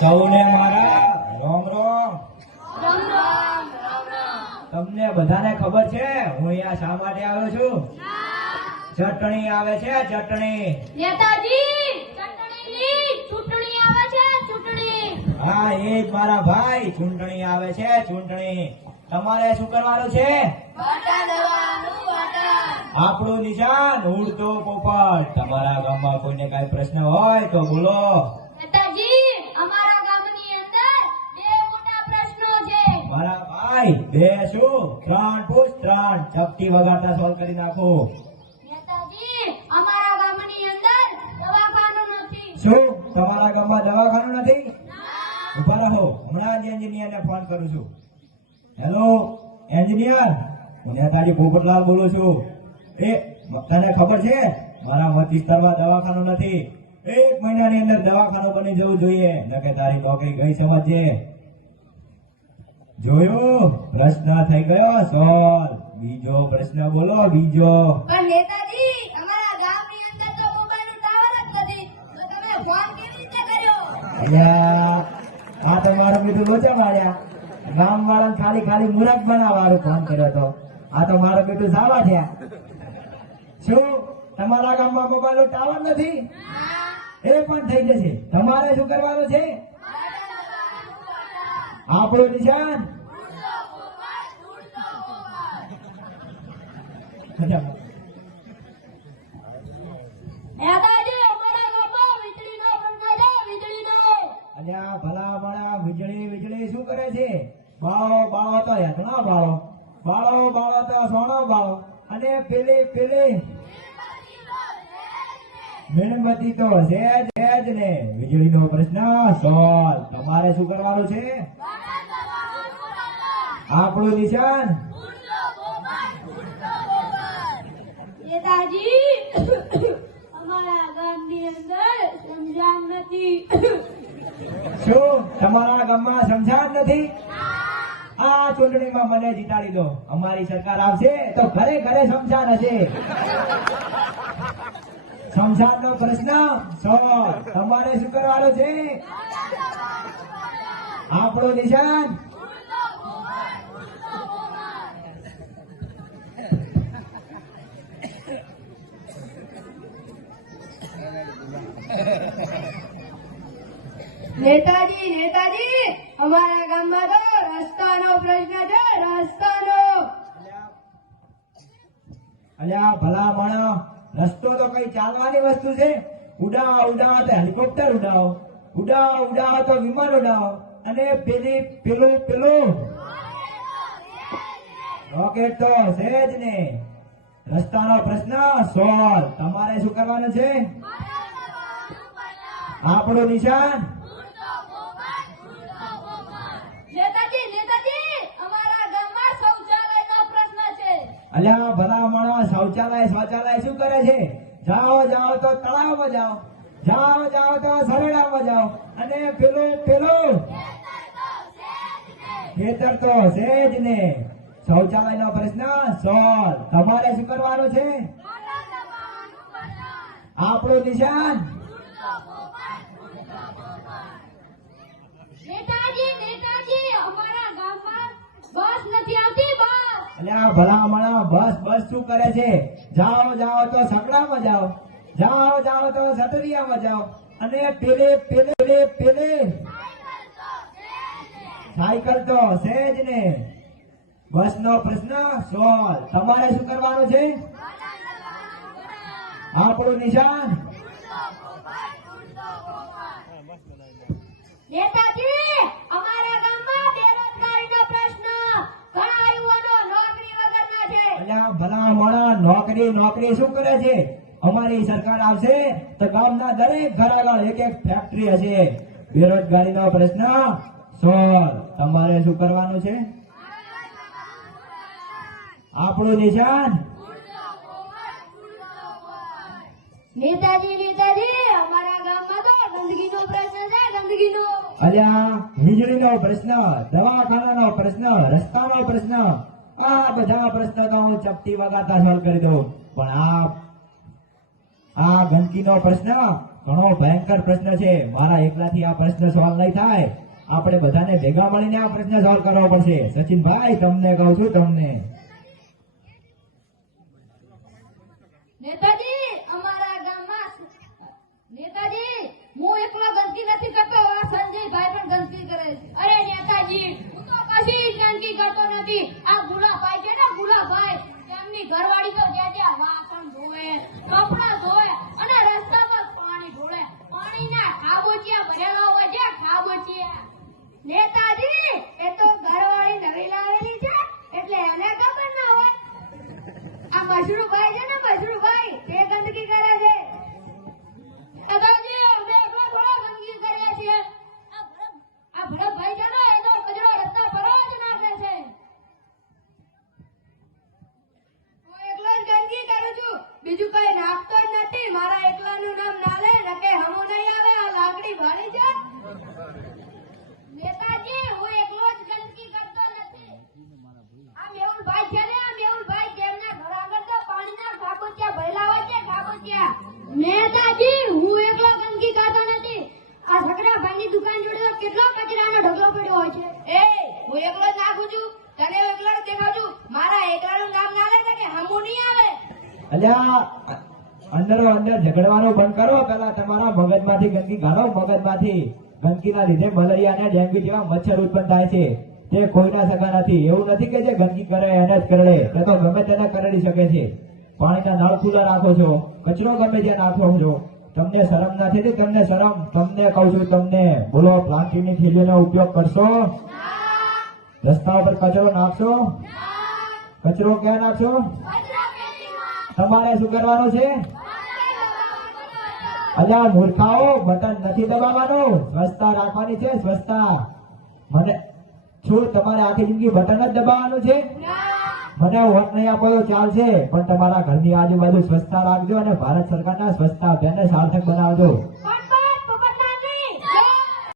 સૌને મારા રોમ રોમ. તમને બધાને ખબર છે હું અહીંયા શા માટે આવ્યો છું? ચટણી આવે છે, ચટણી. નેતાજી, ચટણીની ચૂંટણી આવે છે, ચૂંટણી. હા, એ જ મારા ભાઈ, ચૂંટણી આવે છે, ચૂંટણી. તમારે શું કરવાનું છે? બટન દબાવવાનું, બટન. આપણું નિશાન ઉડતો પોપટ. તમારા ગામમાં કોઈને કઈ પ્રશ્ન હોય તો બોલો. નેતાજી, અમારા ગામની અંદર બે મોટા પ્રશ્નો છે. મારા ભાઈ, બે શું? 3 પૂછ 3. ચપટી વગાડતા સોલ્વ કરી નાખો. નેતાજી, અમારા ગામની અંદર દવાખાનું નથી. શું તમારા ગામમાં દવાખાનું નથી? ઉભા રહો, હમણાં જ એન્જિનિયરને ફોન કરું છું. હેલો એન્જિનિયર, હું નેતાજી પોપટલાલ બોલું છું. તને ખબર છે મારા મત વિસ્તારમાં દવાખાનું નથી. 1 મહિનાની અંદર દવાખાનું બની જવું જોઈએ, નકે તારી નોકરી ગઈ સમજજે. જોયું? પ્રશ્ન થઈ ગયો સોલ્વ. બીજો પ્રશ્ન બોલો, બીજો. પણ નેતાજી, અમારા ગામની અંદર તો મોબાઈલનું ટાવર જ નથી, તો તમે ફોન કેવી રીતે કર્યો? અલ્યા, આ તો મારું મીઠું લોચા માર્યા. ગામ વાળા ખાલી ખાલી મૂરખ બનાવવાનું ફોન કર્યો તો આ તો મારું મીઠું સાવા થયા. શું તમારા ગામમાં મોબાઈલ ટાવર નથી? એ પણ થઈ જશે. તમારે શું કરવાનું છે? આપણું નિશાન નેતાજી, અમારા ગામમાં વીજળીનો પ્રશ્ન છે, વીજળીનો. અલ્યા ભલા ભલા, વીજળી વીજળી શું કરે છે? બાળો બાળો તો હેતણા બાળો, બાળો બાળો તો સોનો બાળો, અને પેલી મીણબત્તી તો છે જ ને. વીજળીનો પ્રશ્ન સોલ્વ. તમારે શું કરવાનું છે? આપણું નિશાન નેતાજી, અમારા ગામની અંદર સમજાણ નથી. શું તમારા ગામમાં સમજાણ નથી? આ ચૂંટણીમાં મને જીતાડી દો. અમારી સરકાર આવશે તો ઘરે ઘરે સમજાણ હશે. સમજાણનો પ્રશ્ન સોલ્વ. તમારે શું કરવાનું છે? આપણું નિશાન નેતાજી, નેતાજી, અમારા ગામમાં તો રસ્તાનો પ્રશ્ન છે, રસ્તાનો. અલ્યા ભલા માણસ, રસ્તો તો કઈ ચાલવાની વસ્તુ છે? ઉડાવો ઉડાવો તો હેલિકોપ્ટર ઉડાવો, ઉડાવો ઉડાવો તો વિમાન ઉડાવો, અને પેલું રોકેટ તો છે જ ને. રસ્તાનો પ્રશ્ન સોલ્વ. તમારે શું કરવાનું છે? આપણું નિશાન નેતાજી, નેતાજી, અમારા ગામમાં શૌચાલયનો પ્રશ્ન છે. અલ્યા ભલા માણસ, શૌચાલય શું કરે છે? જાઓ જાઓ તો તળાવમાં જાઓ, જાઓ જાઓ તો સરેડામાં જાઓ, અને પેલું ખેતર તો છે જ ને. શૌચાલયનો પ્રશ્ન સોલ્વ. તમારે શું કરવાનું છે? આપણું નિશાન નેતાજી, નેતાજી, અમારા ગામમાં બસ નથી આવતી, બસ. અલ્યા ભલા માણસ, બસ શું કરે છે? જાઓ જાઓ તો સકડામાં જાઓ, જાઓ જાઓ તો સટરિયામાં જાઓ, અને પેલે સાયકલ તો છે જ ને. બસનો પ્રશ્ન સોલ્વ. તમારે શું કરવાનું છે? આપણું નિશાન નેતાજી, અમારા ગામમાં બેરોજગારીનો પ્રશ્ન. ઘણા યુવાનો નોકરી વગરના છે. અલ્યા ભલા માણસ, નોકરી શું કરે છે? અમારી સરકાર આવશે તો ગામના દરેક ઘર આગળ એક ફેક્ટરી હશે. બેરોજગારીનો પ્રશ્ન સોલ્વ. તમારે શું કરવાનું છે? આપણું નિશાન નેતાજી, નેતાજી, અમારા ગામમાં તો ગંદકીનો પ્રશ્ન છે, ગંદકીનો. અલ્યા વીજળીનો પ્રશ્ન, દવાખાનાનો પ્રશ્ન, રસ્તાનો પ્રશ્ન, આ બધા પ્રશ્નો તો હું ચપટી વગાડતા સોલ્વ કરી દઉં. પણ આ ગંદકીનો પ્રશ્ન ઘણો ભયંકર પ્રશ્ન છે. મારા એકલાથી આ પ્રશ્ન સોલ્વ નહીં થાય. આપણે બધાને ભેગા મળીને આ પ્રશ્ન સોલ્વ કરવો પડશે. સચિનભાઈ, તમને કહું છું, તમને. નેતાજી, અમારા ગામમાં નેતાજી, હું એકલો ગંદકી નથી કરતો, આ સંજયભાઈ પણ ગંદકી કરે છે. અરે નેતાજી, હું તો કશી જ ગંદકી કરતો નથી. આ ગુલાભાઈ છે ને, ગુલાભાઈ, તેમની ઘરવાળી તો જ્યાં વાસણ ધોવે, કપડાં ધોવે અને રસ્તા પર પાણી ઢોળે. પાણીના ખાબોચિયા ભરેલા હોય છે, ખાબોચિયા. નેતાજી, એ તો ઘરવાળી નવી લાવેલી છે એટલે એને ખબર ના હોય. આ મશરૂભાઈ છે ને, મશરૂભાઈ, તે ગંદકી કરે છે. દાદાજી, અમે એકલા થોડા ગંદકી કરીએ છીએ. આ ભરતભાઈ છે ને, એ તો કચરો રસ્તા પર જ નાખે છે. હું એકલો જ ગંદકી કરું છું, બીજું કઈ નાખતો જ નથી. મારા એકલાનું નામ ના લે, નકે હમું નહીં આવે. આ લાકડી ભારી છે. નેતાજી, હું એકલો જ ગંદકી કરતો નથી. આ મેહુલભાઈ છે ને, આ મેહુલભાઈ, તેમના ઘર આગળ તો પાણીના ખાબોચિયા ભરેલા હોય છે, ખાબોચિયા. નેતાજી, હું એકલો ગંદકી કરતો નથી. આ સકરાભાઈની દુકાન જોડે તો કેટલો કચરાનો ઢગલો પડ્યો હોય છે. એ, હું એકલો જ નાખું છું, તને એકલો જ દેખાવ છું. મારા એકલાનું નામ ના લે ને કે હમું નહીં આવે. અલ્યા, અંદરો અંદર ઝઘડવાનું બંધ કરો. પેલા તમારા મગજમાંથી ગંદકી કાઢો. મગજમાંથી ગંદકીના લીધે મલેરિયા અને ડેન્ગ્યુ જેવા મચ્છર ઉત્પન્ન થાય છે. તે કોઈના સગા નથી. એવું નથી કે જે ગંદકી કરે એને જ કરડે. તે તો ગમે તેને કરડી શકે છે. પાણીના નળ ખુલ્લા રાખો છો, કચરો ગમે ત્યાં નાખો છો. તમને શરમ નથી થતી? તમને શરમ? તમને કહું છું, તમને. બોલો, પ્લાસ્ટિકની થેલીનો ઉપયોગ કરશો? રસ્તા ઉપર કચરો નાખશો? કચરો ક્યાં નાખશો? તમારે શું કરવાનું છે? અલ્યા મૂર્ખાઓ, બટન નથી દબાવવાનું. સ્વચ્છતા રાખવાની છે, સ્વચ્છતા. મને શું તમારે આખી જિંદગી બટન જ દબાવવાનું છે? મને વોટ નહીં આપો તો ચાલશે, પણ તમારા ઘરની આજુબાજુ સ્વચ્છતા રાખજો અને ભારત સરકારના સ્વચ્છતા અભિયાનને સાર્થક બનાવજો. પણ